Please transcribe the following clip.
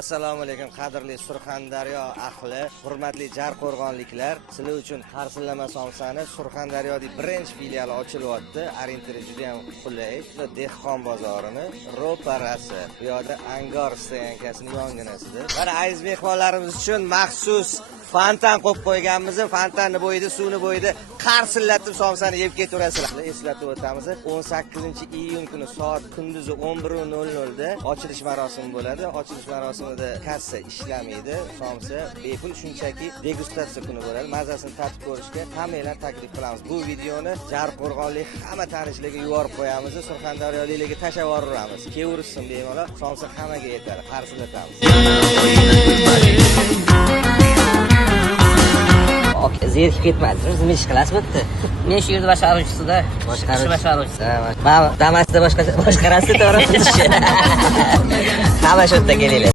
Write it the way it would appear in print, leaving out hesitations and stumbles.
Assalomu alaykum qadrli Surxondaryo ahli, hurmatli Jarqo'rg'onliklar. Sizlar uchun Qarsillama somsani Surxondaryoda birinchi filiali ochilyapti. Orientiri juda ham qulay. Dehqon bozorini ro'parasi. Bu yerda Angor stoyankasining yonginasida. Mana aziz mehmonlarimiz uchun maxsus fontan qo'yib qo'yganmiz. Fontanni bo'yida, suvni bo'yida qarsillatib somsani yeb ketaverasizlar. Eslatib o'tamiz. 18-iyun kuni soat kunduzi 11:00 da ochilish marosimi bo'ladi. Ochilish marosimida kassa ishlamaydi. Somsa bepul, shunchaki degustatsiya kuni bo'ladi. Mazasini tatib ko'rishga hammanglarni taklif qilamiz. Bu videoni Jarqo'rg'onlik hamma tanishlarga yuborib qo'yamiz. Surxondaryoliklarga tashlab yuboramiz. Kevrishsin bemalol. Somsa hammaga yetadi. Qarsillatamiz. Zerikib ketmadingiz, nima ish qilasiz bu yerda? Men shu yerda boshqaruvchisida. Boshqaruvchisi. Men Damas'da boshqarasiz, to'g'ri. Hamma shu yerda kelinglar.